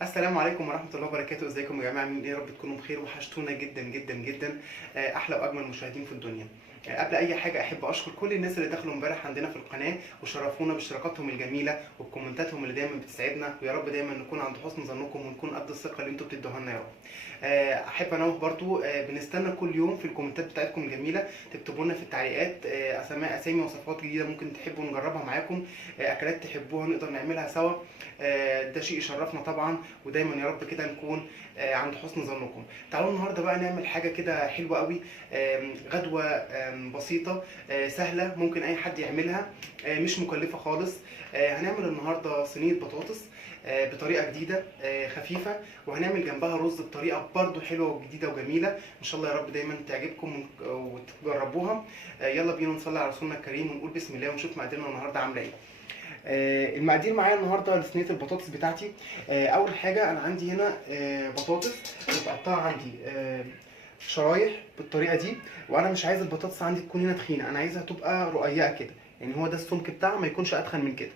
السلام عليكم ورحمة الله وبركاته. ازيكم يا جماعة؟ عاملين ايه؟ يا رب تكونوا بخير. وحشتونا جدا جدا جدا. احلى واجمل مشاهدين في الدنيا. قبل اي حاجة احب اشكر كل الناس اللي دخلوا امبارح عندنا في القناة وشرفونا باشتراكاتهم الجميلة وبكومنتاتهم اللي دايما بتسعدنا، ويا رب دايما نكون عند حسن ظنكم ونكون قد الثقة اللي انتوا بتدوها لنا يا رب. احب انوه برضو، بنستنى كل يوم في الكومنتات بتاعتكم الجميلة تكتبوا لنا في التعليقات اسامي وصفات جديدة ممكن تحبوا نجربها معاكم، اكلات تحبوها نقدر نعملها سوا. ده شيء يشرفنا طبعا، ودايما يا رب كده نكون عند حسن ظنكم. تعالوا النهارده بقى نعمل حاجه كده حلوه قوي، غدوه بسيطه، سهله، ممكن اي حد يعملها، مش مكلفه خالص. هنعمل النهارده صينيه بطاطس بطريقه جديده خفيفه، وهنعمل جنبها رز بطريقه برضو حلوه وجديده وجميله ان شاء الله. يا رب دايما تعجبكم وتجربوها. يلا بينا نصلي على رسولنا الكريم ونقول بسم الله ونشوف مقاديرنا النهارده عامله ايه. المقادير معايا النهارده لصينيه البطاطس بتاعتي. اول حاجه انا عندي هنا بطاطس متقطعه عندي شرايح بالطريقه دي، وانا مش عايز البطاطس عندي تكون هنا تخينه، انا عايزها تبقى رقيقه كده، يعني هو ده السمك بتاعها، ما يكونش اتخن من كده.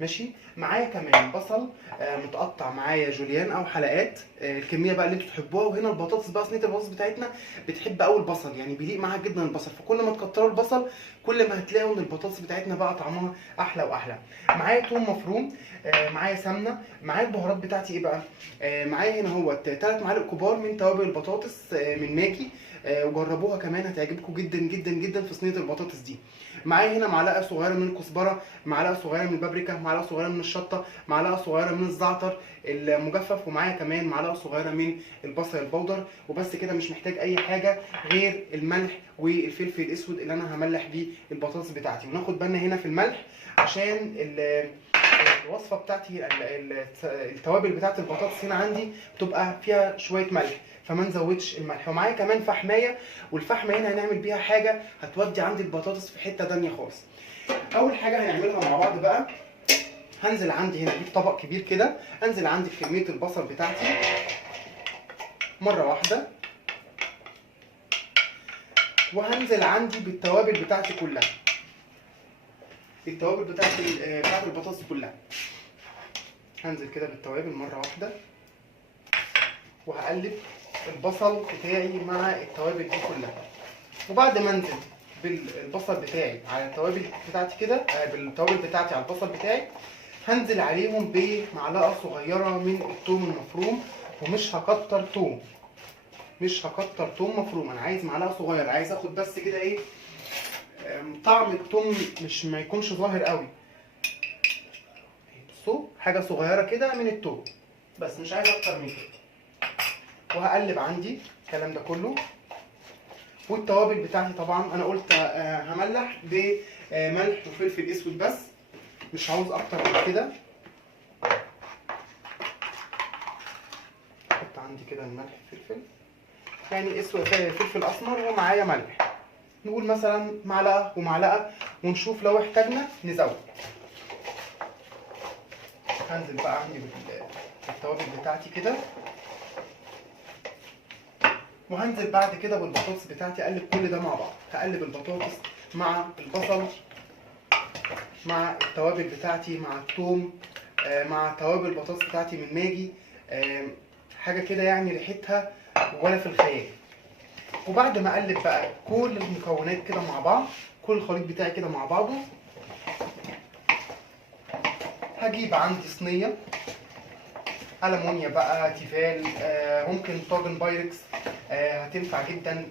ماشي. معايا كمان بصل متقطع معايا جوليان او حلقات، الكميه بقى اللي انتوا تحبوها. وهنا البطاطس بقى، صينيه البطاطس بتاعتنا بتحب قوي البصل، يعني بيليق معاها جدا البصل، فكل ما تكتروا البصل كل ما هتلاقوا ان البطاطس بتاعتنا بقى طعمها احلى واحلى. معايا توم مفروم، معايا سمنه، معايا البهارات بتاعتي ايه بقى. معايا هنا هو 3 معالق كبار من توابل البطاطس من ماجي، وجربوها كمان هتعجبكم جدا جدا جدا في صينيه البطاطس دي. معايا هنا معلقه صغيره من الكزبره، معلقه صغيره من البابريكا، معلقه صغيره من الشطه، معلقه صغيره من الزعتر المجفف، ومعايا كمان معلقه صغيره من البصل البودر. وبس كده، مش محتاج اي حاجه غير الملح والفلفل الاسود اللي انا هملح بيه البطاطس بتاعتي. وناخد بالنا هنا في الملح عشان الوصفه بتاعتي، التوابل بتاعت البطاطس هنا عندي بتبقى فيها شويه ملح، فما نزودش الملح. ومعايا كمان فحمايه، والفحمه هنا هنعمل بيها حاجه هتودي عندي البطاطس في حته تانيه خالص. اول حاجه هنعملها مع بعض بقى، هنزل عندي هنا اجيب طبق كبير كده، انزل عندي في كميه البصل بتاعتي مره واحده، وهنزل عندي بالتوابل بتاعتي كلها، التوابل بتاعت البطاطس كلها. هنزل كده بالتوابل مره واحده، وهقلب البصل بتاعي مع التوابل دي كلها. وبعد ما انزل بالبصل بتاعي على التوابل بتاعتي كده، بالتوابل بتاعتي على البصل بتاعي، هنزل عليهم بمعلقه صغيره من الثوم المفروم. ومش هكتر ثوم، مش هكتر ثوم مفروم، انا عايز معلقه صغيره، عايز اخد بس كده ايه، طعم الثوم مش ما يكونش ظاهر قوي. بصوا، حاجه صغيره كده من الثوم بس، مش عايز اكتر من كده. وهقلب عندي الكلام ده كله. والتوابل بتاعتي طبعا انا قلت هملح بملح وفلفل اسود بس، مش عاوز اكتر من كده. احط عندي كده الملح فلفل، يعني اسود فلفل اسمر، ومعايا ملح، نقول مثلا معلقه ومعلقه، ونشوف لو احتاجنا نزود. هنزل بقى عندي بالتوابل بتاعتي كده، وهنزل بعد كده بالبطاطس بتاعتي، اقلب كل ده مع بعض. هقلب البطاطس مع البصل مع التوابل بتاعتي مع الثوم، مع توابل البطاطس بتاعتي من ماجي، حاجه كده يعني ريحتها ولا في الخيال. وبعد ما اقلب بقى كل المكونات كده مع بعض، كل الخليط بتاعي كده مع بعضه، هجيب عندي صينيه ألمونيا بقى، تيفال، ممكن طاجن بايركس، هتنفع جدا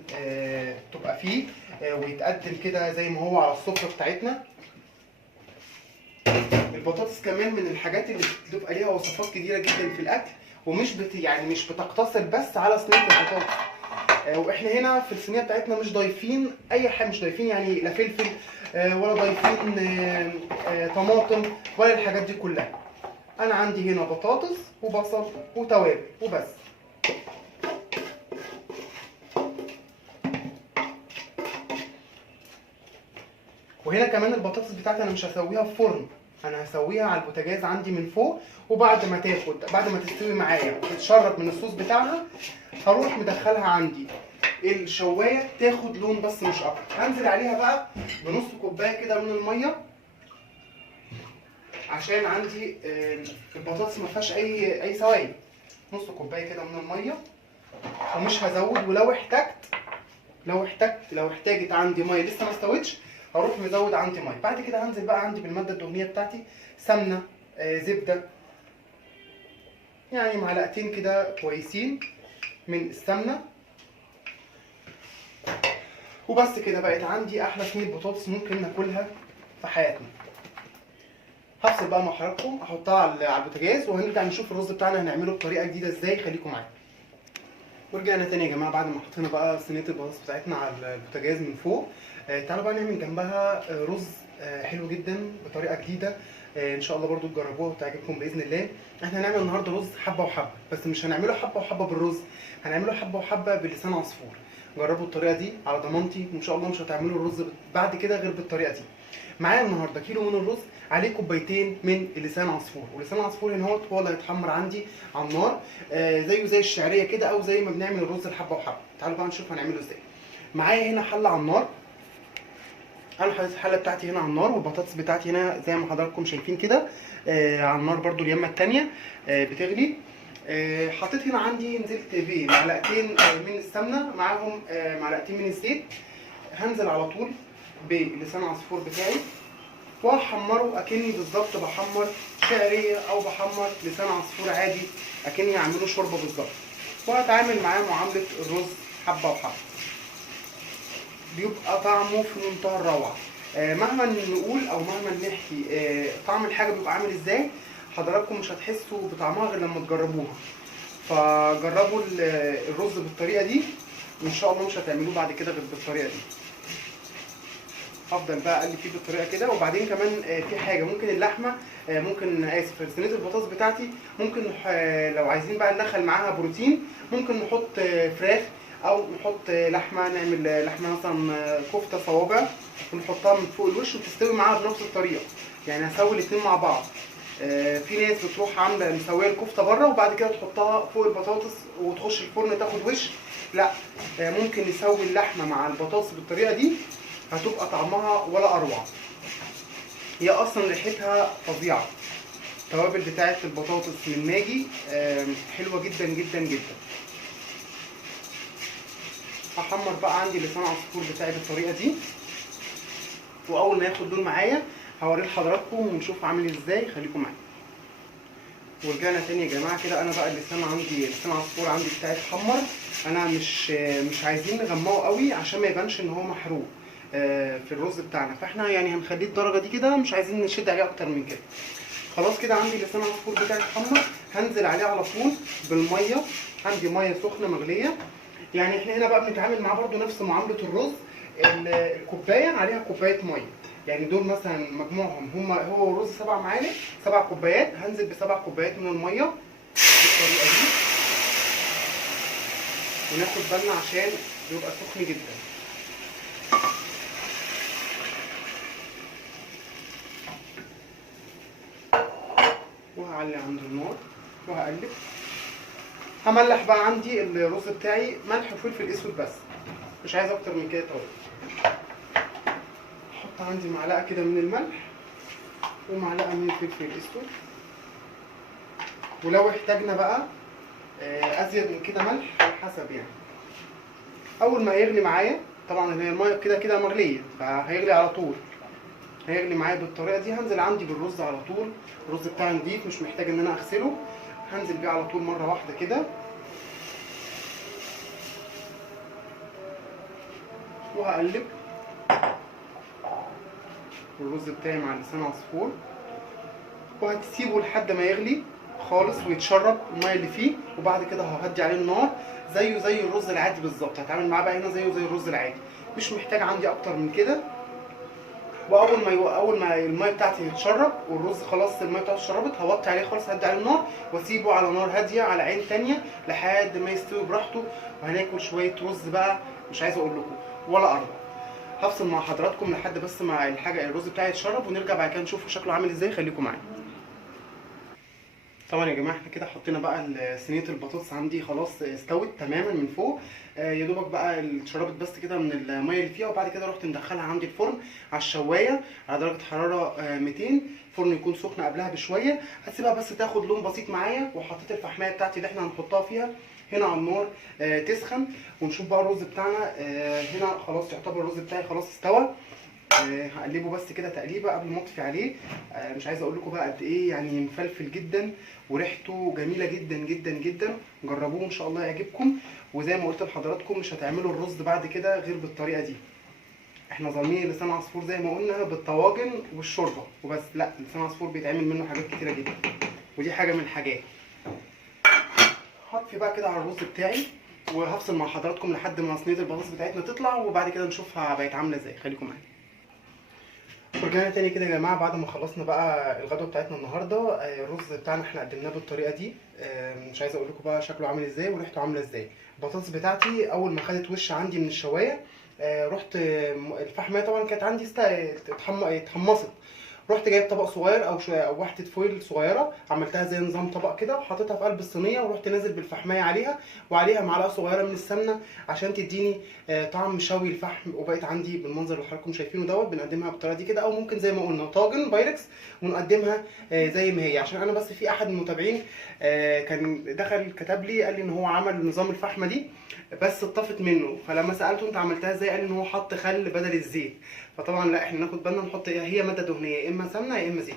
تبقى فيه، ويتقدم كده زي ما هو على السفرة بتاعتنا. البطاطس كمان من الحاجات اللي بتبقى ليها وصفات كتيرة جدا في الأكل، ومش يعني مش بتقتصر بس على صينية البطاطس. واحنا هنا في الصينية بتاعتنا مش ضايفين أي حاجة، مش ضايفين يعني لا فلفل ولا ضايفين طماطم ولا الحاجات دي كلها. انا عندي هنا بطاطس وبصل وتوابل وبس. وهنا كمان البطاطس بتاعتي انا مش هسويها في فرن، انا هسويها على البوتاجاز عندي من فوق، وبعد ما تستوي معايا وتتشرب من الصوص بتاعها، هروح مدخلها عندي الشوايه تاخد لون بس مش اكتر. هنزل عليها بقى بنص كوبايه كده من الميه عشان عندي البطاطس ما فيهاش اي سوائل. نص كوبايه كده من الميه، ومش هزود. ولو احتاجت عندي ميه لسه ما استوتش هروح مزود عندي ميه. بعد كده هنزل بقى عندي بالماده الدهنيه بتاعتي، سمنه، زبده، يعني معلقتين كده كويسين من السمنه. وبس كده بقت عندي احلى صينيه بطاطس ممكن ناكلها في حياتنا. هفصل بقى مع حضراتكم، احطها على البوتاجاز، وهنرجع نشوف الرز بتاعنا هنعمله بطريقه جديده ازاي. خليكم معايا. ورجعنا تاني يا جماعه بعد ما حطينا بقى صينيه البطاطس بتاعتنا على البوتاجاز من فوق. تعالوا بقى نعمل جنبها رز حلو جدا بطريقه جديده. ان شاء الله برضو تجربوها وتعجبكم باذن الله. احنا هنعمل النهارده رز حبه وحبه، بس مش هنعمله حبه وحبه بالرز، هنعمله حبه وحبه بلسان عصفور. جربوا الطريقه دي على ضمانتي، وان شاء الله مش هتعملوا الرز بعد كده غير بالطريقه دي. معايا النهارده كيلو من الرز، عليه كوبايتين من لسان عصفور. ولسان عصفور هنا هو اللي هيتحمر عندي على النار، زيه زي الشعريه كده، او زي ما بنعمل الرز الحبه وحبه. تعالوا بقى نشوف هنعمله ازاي. معايا هنا حله على النار، انا حطيت الحله بتاعتي هنا على النار، والبطاطس بتاعتي هنا زي ما حضراتكم شايفين كده على النار برده اليمه الثانيه بتغلي. حطيت هنا عندي، نزلت بمعلقتين من السمنه، معاهم معلقتين من الزيت. هنزل على طول بلسان عصفور بتاعي وهحمره اكني بالظبط بحمر شعريه او بحمر لسان عصفور عادي، اكني هعمله شوربه بالظبط. وهتعامل معاه معامله الرز حبه وحبه، بيبقى طعمه في منتهى الروعه. مهما نقول او مهما نحكي طعم الحاجه بيبقى عامل ازاي، حضراتكم مش هتحسوا بطعمها غير لما تجربوها. فجربوا الرز بالطريقه دي، وان شاء الله مش هتعملوه بعد كده غير بالطريقه دي. افضل بقى اقلب فيه بالطريقه كده. وبعدين كمان في حاجه، ممكن اللحمه، ممكن صينيه البطاطس بتاعتي ممكن لو عايزين بقى ندخل معاها بروتين، ممكن نحط فراخ او نحط لحمه، نعمل لحمه مثلا كفته صوابع ونحطها من فوق الوش وتستوي معاها بنفس الطريقه. يعني هسوي الاثنين مع بعض. في ناس بتروح عامله مسويه الكفته بره وبعد كده تحطها فوق البطاطس وتخش الفرن تاخد وش. لا، ممكن نسوي اللحمه مع البطاطس بالطريقه دي، هتبقى طعمها ولا اروع. هي اصلا ريحتها فظيعه. التوابل بتاعه البطاطس من ماجي حلوه جدا جدا جدا. هحمر بقى عندي لسان عصفور بتاعي بالطريقه دي، واول ما ياخد لون معايا هوريه لحضراتكم ونشوف عامل ازاي. خليكم معايا. ورجعنا تاني يا جماعه كده. انا بقى لسان عصفور عندي بتاعي اتحمر. انا مش عايزين نغمقه قوي عشان ما يبانش ان هو محروق في الرز بتاعنا، فاحنا يعني هنخليه الدرجه دي كده، مش عايزين نشد عليه اكتر من كده. خلاص كده عندي لسان العصفور بتاعي اتحمر. هنزل عليه على طول بالميه. عندي ميه سخنه مغليه. يعني احنا هنا بقى بنتعامل معاه برده نفس معامله الرز. الكوبايه عليها كوبايه ميه، يعني دول مثلا مجموعهم هو الرز 7 معالق، 7 كوبايات. هنزل ب7 كوبايات من الميه بالطريقه دي، وناخد بالنا عشان بيبقى سخن جدا. وهعلي عند النار وهقلب. هملح بقى عندي الرز بتاعي ملح وفلفل اسود بس، مش عايز اكتر من كده طبعا. احط عندي معلقه كده من الملح ومعلقه من الفلفل الاسود، ولو احتاجنا بقى ازيد من كده ملح على حسب يعني. اول ما يغلي معايا، طبعا هي الميه كده كده مغليه فهيغلي على طول، هيغلي معايا بالطريقه دي. هنزل عندي بالرز على طول. الرز بتاعي نضيف مش محتاج ان انا اغسله، هنزل بيه على طول مره واحده كده وهقلب الرز بتاعي مع لسان عصفور. وهتسيبه لحد ما يغلي خالص ويتشرب الميه اللي فيه، وبعد كده ههدي عليه النار زيه زي الرز العادي بالظبط. هتعامل معاه بقى هنا زيه زي الرز العادي، مش محتاج عندي اكتر من كده. واول ما الميه بتاعتي تتشرب والرز خلاص الميه بتاعته اتشربت، هوطي عليه خالص، هدي عليه النار واسيبه على نار هاديه على عين تانيه لحد ما يستوي براحته. وهناكل شويه رز بقى مش عايز اقول لكم ولا ارض. هفصل مع حضراتكم لحد بس ما الرز بتاعي يتشرب، ونرجع بعد كده نشوف شكله عامل ازاي. خليكم معايا. طبعا يا جماعه احنا كده حطينا بقى صينيه البطاطس عندي خلاص استوت تماما من فوق. يا دوبك بقى اتشربت بس كده من الميه اللي فيها، وبعد كده رحت مدخلها عندي الفرن على الشوايه على درجه حراره 200. الفرن يكون سخن قبلها بشويه، هسيبها بس تاخد لون بسيط معايا. وحطيت الفحمايه بتاعتي اللي احنا هنحطها فيها هنا على النار تسخن، ونشوف بقى الرز بتاعنا. هنا خلاص يعتبر الرز بتاعي خلاص استوى. هقلبه بس كده تقليبه قبل ما اطفي عليه. مش عايز اقول لكم بقى قد ايه يعني مفلفل جدا وريحته جميله جدا جدا جدا. جربوه ان شاء الله يعجبكم. وزي ما قلت لحضراتكم مش هتعملوا الرز بعد كده غير بالطريقه دي. احنا ظالمين لسان عصفور زي ما قلنا بالطواجن والشوربه وبس، لا لسان عصفور بيتعمل منه حاجات كتيره جدا، ودي حاجه من الحاجات. هطفي بقى كده على الرز بتاعي وهفصل مع حضراتكم لحد ما صينيه البطاطس بتاعتنا تطلع، وبعد كده نشوفها بقت عامله ازاي. خليكم معايا. ورجعنا تاني كده يا جماعه بعد ما خلصنا بقى الغدوه بتاعتنا النهارده. الرز بتاعنا احنا قدمناه بالطريقه دي. مش عايز اقول لكم بقى شكله عامل ازاي وريحته عامله ازاي. البطاطس بتاعتي اول ما خدت وش عندي من الشوايه رحت الفحمايه طبعا كانت عندي اتحمصت. رحت جايب طبق صغير او واحده فويل صغيره، عملتها زي نظام طبق كده وحطيتها في قلب الصينيه، ورحت نازل بالفحمايه عليها وعليها معلقه صغيره من السمنه عشان تديني طعم شوي الفحم. وبقت عندي بالمنظر اللي حضراتكم شايفينه دوت. بنقدمها بالطريقه دي كده، او ممكن زي ما قلنا طاجن بايركس ونقدمها زي ما هي. عشان انا بس في احد المتابعين كان دخل كتب لي قال لي ان هو عمل نظام الفحمه دي بس اتطفت منه، فلما سالته انت عملتها ازاي قال ان هو حط خل بدل الزيت. فطبعا لا، احنا ناخد بالنا نحط هي ماده دهنيه يا اما سمنه يا اما زيت.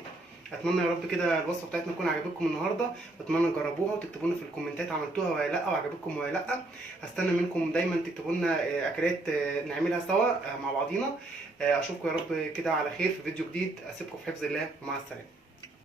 اتمنى يا رب كده الوصفه بتاعتنا تكون عجبتكم النهارده، واتمنى تجربوها وتكتبوا لنا في الكومنتات عملتوها ولا لا وعجبتكم ولا لا. هستنى منكم دايما تكتبوا لنا اكلات نعملها سوا مع بعضينا. اشوفكم يا رب كده على خير في فيديو جديد. اسيبكم في حفظ الله ومع السلامه.